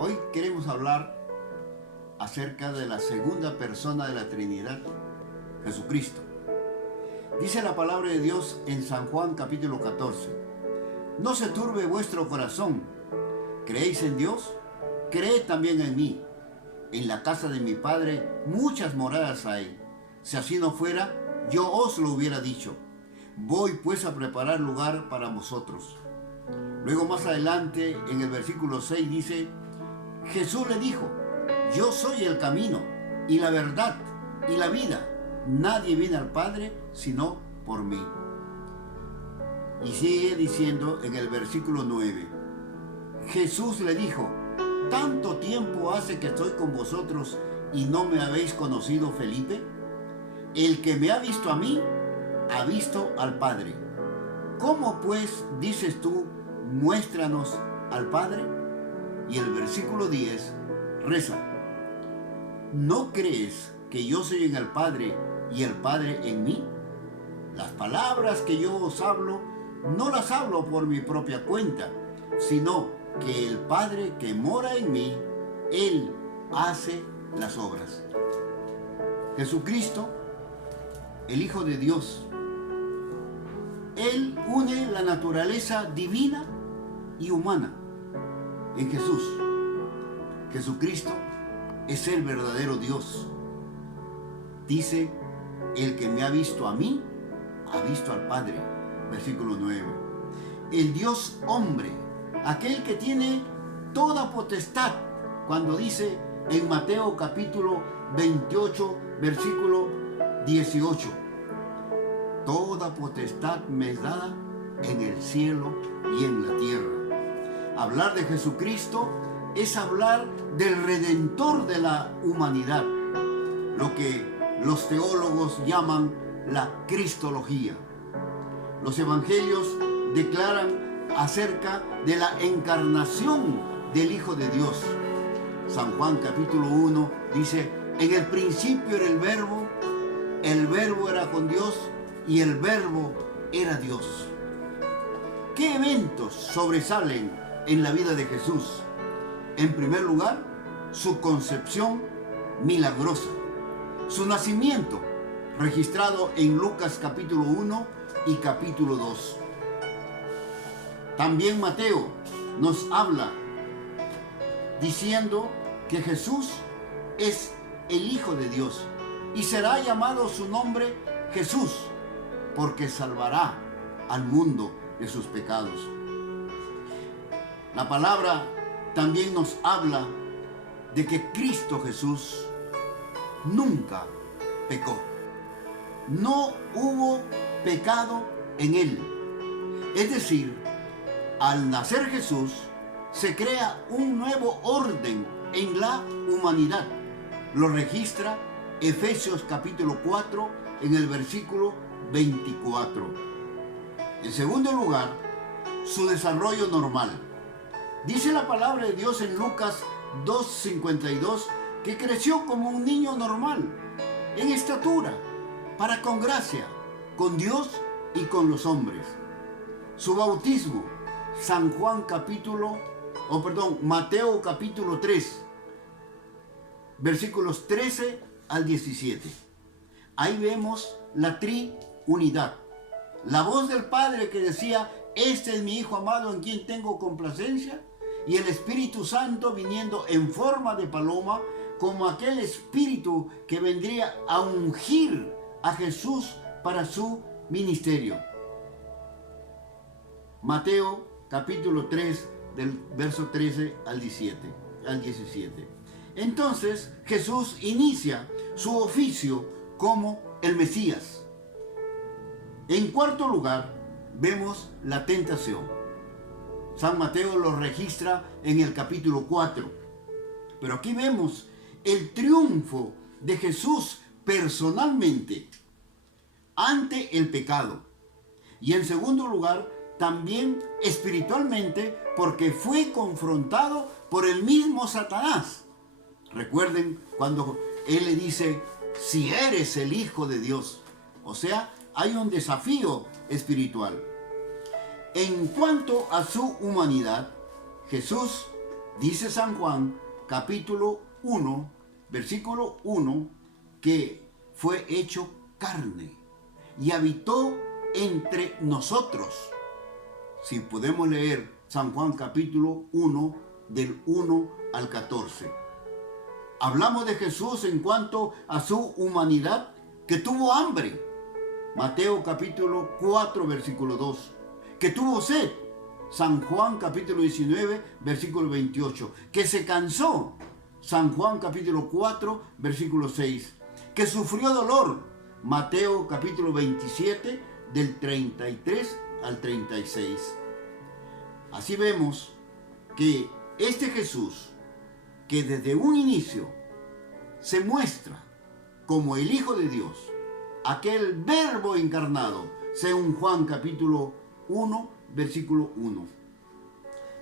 Hoy queremos hablar acerca de la segunda persona de la Trinidad, Jesucristo. Dice la palabra de Dios en San Juan capítulo 14: No se turbe vuestro corazón. ¿Creéis en Dios? Creed también en mí. En la casa de mi Padre muchas moradas hay. Si así no fuera, yo os lo hubiera dicho. Voy pues a preparar lugar para vosotros. Luego más adelante, en el versículo 6 dice: Jesús le dijo: Yo soy el camino y la verdad y la vida. Nadie viene al Padre sino por mí. Y sigue diciendo en el versículo 9: Jesús le dijo: ¿Tanto tiempo hace que estoy con vosotros y no me habéis conocido, Felipe? El que me ha visto a mí, ha visto al Padre. ¿Cómo pues dices tú, muéstranos al Padre? Y el versículo 10 reza: ¿No crees que yo soy en el Padre y el Padre en mí? Las palabras que yo os hablo, no las hablo por mi propia cuenta, sino que el Padre que mora en mí, Él hace las obras. Jesucristo, el Hijo de Dios, Él une la naturaleza divina y humana en Jesús. Jesucristo es el verdadero Dios. Dice: el que me ha visto a mí, ha visto al Padre. Versículo 9. El Dios hombre, aquel que tiene toda potestad, cuando dice en Mateo capítulo 28, versículo 18: Toda potestad me es dada en el cielo y en la tierra. Hablar de Jesucristo es hablar del Redentor de la humanidad, lo que los teólogos llaman la cristología. Los evangelios declaran acerca de la encarnación del Hijo de Dios. San Juan capítulo 1 dice: en el principio era el verbo era con Dios y el verbo era Dios. ¿Qué eventos sobresalen en la vida de Jesús? En primer lugar, su concepción milagrosa, su nacimiento, registrado en Lucas capítulo 1 y capítulo 2. También Mateo nos habla diciendo que Jesús es el Hijo de Dios y será llamado su nombre Jesús, porque salvará al mundo de sus pecados. La palabra también nos habla de que Cristo Jesús nunca pecó. No hubo pecado en él. Es decir, al nacer Jesús, se crea un nuevo orden en la humanidad. Lo registra Efesios capítulo 4 en el versículo 24. En segundo lugar, su desarrollo normal. Dice la palabra de Dios en Lucas 2:52 que creció como un niño normal, en estatura, para con gracia, con Dios y con los hombres. Su bautismo, Mateo capítulo 3, versículos 13 al 17. Ahí vemos la triunidad. La voz del Padre que decía: este es mi Hijo amado en quien tengo complacencia, y el Espíritu Santo viniendo en forma de paloma, como aquel Espíritu que vendría a ungir a Jesús para su ministerio. Mateo capítulo 3 del verso 13 al 17. Entonces Jesús inicia su oficio como el Mesías. En cuarto lugar, vemos la tentación. San Mateo lo registra en el capítulo 4. Pero aquí vemos el triunfo de Jesús personalmente ante el pecado. Y en segundo lugar, también espiritualmente, porque fue confrontado por el mismo Satanás. Recuerden cuando él le dice: si eres el Hijo de Dios. O sea, hay un desafío espiritual. En cuanto a su humanidad, Jesús Dice San Juan, capítulo 1, versículo 1, que fue hecho carne y habitó entre nosotros. Si podemos leer San Juan capítulo 1, del 1 al 14. Hablamos de Jesús en cuanto a su humanidad, que tuvo hambre. Mateo capítulo 4, versículo 2. Que tuvo sed. San Juan capítulo 19, versículo 28. Que se cansó. San Juan capítulo 4, versículo 6. Que sufrió dolor. Mateo capítulo 27, del 33 al 36. Así vemos que este Jesús, que desde un inicio se muestra como el Hijo de Dios, aquel verbo encarnado, según Juan capítulo 1, versículo 1.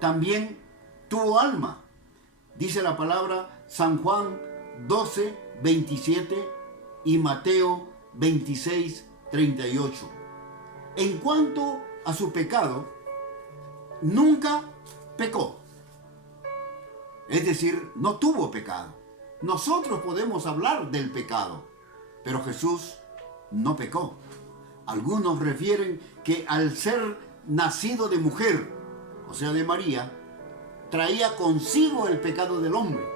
También tuvo alma, dice la palabra San Juan 12, 27 y Mateo 26, 38. En cuanto a su pecado, nunca pecó. Es decir, no tuvo pecado. Nosotros podemos hablar del pecado, pero Jesús no pecó. Algunos refieren que al ser nacido de mujer, o sea de María, traía consigo el pecado del hombre.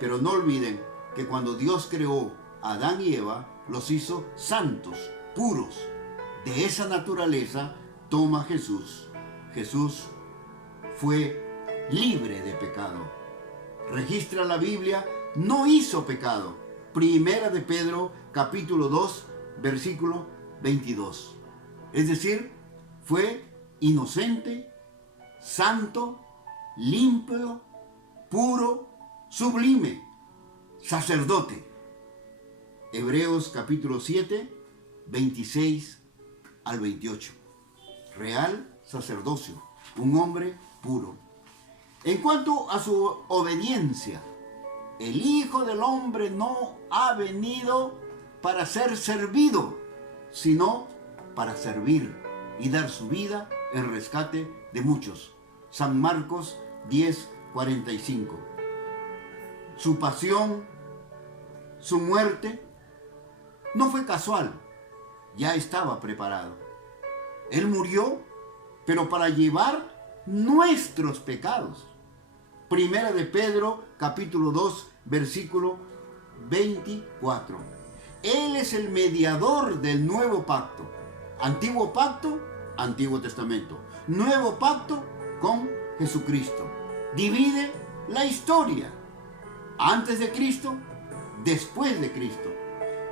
Pero no olviden que cuando Dios creó a Adán y Eva, los hizo santos, puros. De esa naturaleza toma Jesús. Jesús fue libre de pecado. Registra la Biblia, no hizo pecado. Primera de Pedro, capítulo 2, versículo 22. Es decir, fue inocente, santo, limpio, puro, sublime, sacerdote. Hebreos capítulo 7, 26 al 28. Real sacerdocio, un hombre puro. En cuanto a su obediencia, el Hijo del Hombre no ha venido para ser servido, sino para servir y dar su vida en rescate de muchos. San Marcos 10, 45. Su pasión, su muerte, no fue casual, ya estaba preparado. Él murió, pero para llevar nuestros pecados. Primera de Pedro, capítulo 2, versículo 24. Él es el mediador del nuevo pacto. Antiguo pacto, Antiguo Testamento. Nuevo pacto con Jesucristo. Divide la historia. Antes de Cristo, después de Cristo.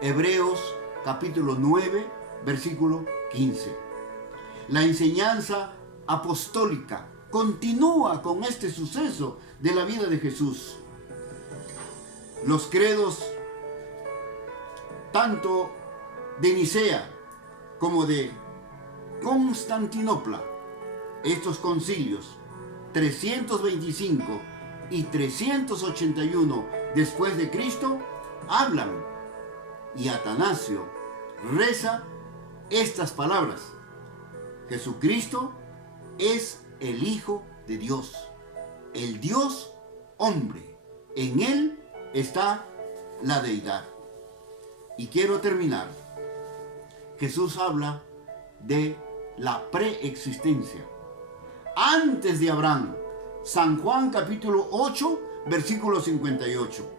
Hebreos, capítulo 9, versículo 15. La enseñanza apostólica continúa con este suceso de la vida de Jesús. Los credos, tanto de Nicea como de Constantinopla, estos concilios 325 y 381 después de Cristo, hablan, y Atanasio reza estas palabras: Jesucristo es el Hijo de Dios, el Dios hombre. En Él está la deidad. Y quiero terminar. Jesús habla de la preexistencia. Antes de Abraham, San Juan capítulo 8, versículo 58.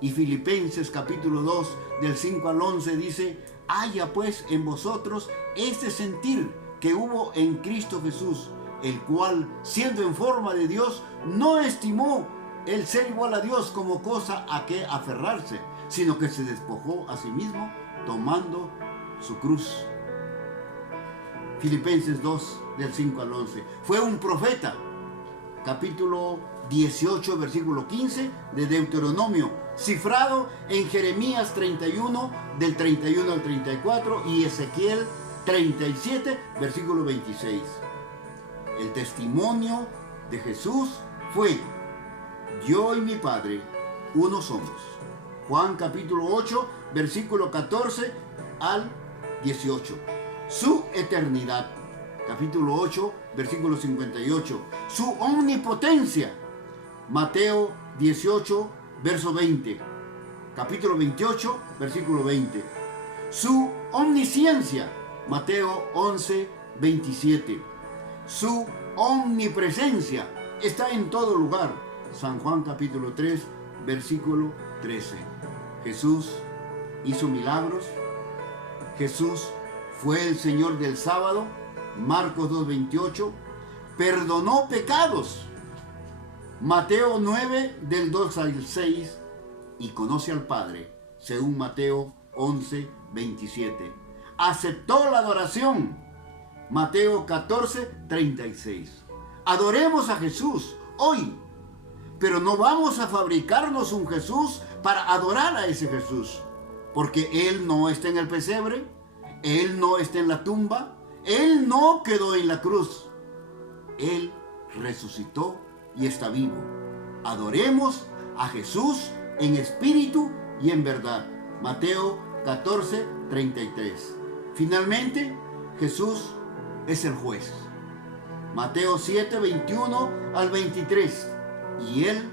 Y Filipenses capítulo 2, del 5 al 11 dice: haya pues en vosotros este sentir que hubo en Cristo Jesús, el cual, siendo en forma de Dios, no estimó el ser igual a Dios como cosa a que aferrarse, sino que se despojó a sí mismo, tomando su cruz. Filipenses 2, del 5 al 11. Fue un profeta. Capítulo 18, versículo 15 de Deuteronomio, cifrado en Jeremías 31, del 31 al 34, y Ezequiel 37, versículo 26. El testimonio de Jesús fue: yo y mi Padre, uno somos. Juan capítulo 8, versículo 14 al 18. Su eternidad. Capítulo 8, versículo 58. Su omnipotencia. Mateo 18, verso 20. Capítulo 28, versículo 20. Su omnisciencia, Mateo 11, 27. Su omnipresencia está en todo lugar, San Juan capítulo 3, versículo 13. Jesús hizo milagros. Jesús fue el Señor del sábado, Marcos 2, 28. Perdonó pecados, Mateo 9, del 2 al 6. Y conoce al Padre, según Mateo 11, 27. Aceptó la adoración, Mateo 14, 36. Adoremos a Jesús hoy, pero no vamos a fabricarnos un Jesús para adorar a ese Jesús, porque Él no está en el pesebre, Él no está en la tumba, Él no quedó en la cruz. Él resucitó y está vivo. Adoremos a Jesús en espíritu y en verdad. Mateo 14, 33. Finalmente, Jesús es el juez. Mateo 7, 21 al 23. Y Él,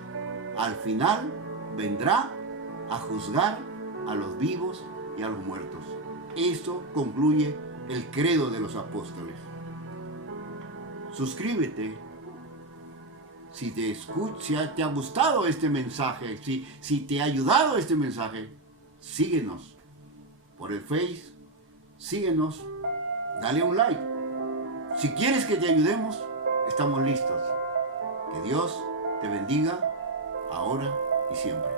al final, vendrá a juzgar a los vivos y a los muertos. Esto concluye el credo de los apóstoles. Suscríbete. Si te ha gustado este mensaje, si te ha ayudado este mensaje, síguenos por el Face, síguenos, dale un like. Si quieres que te ayudemos, estamos listos. Que Dios te bendiga ahora y siempre.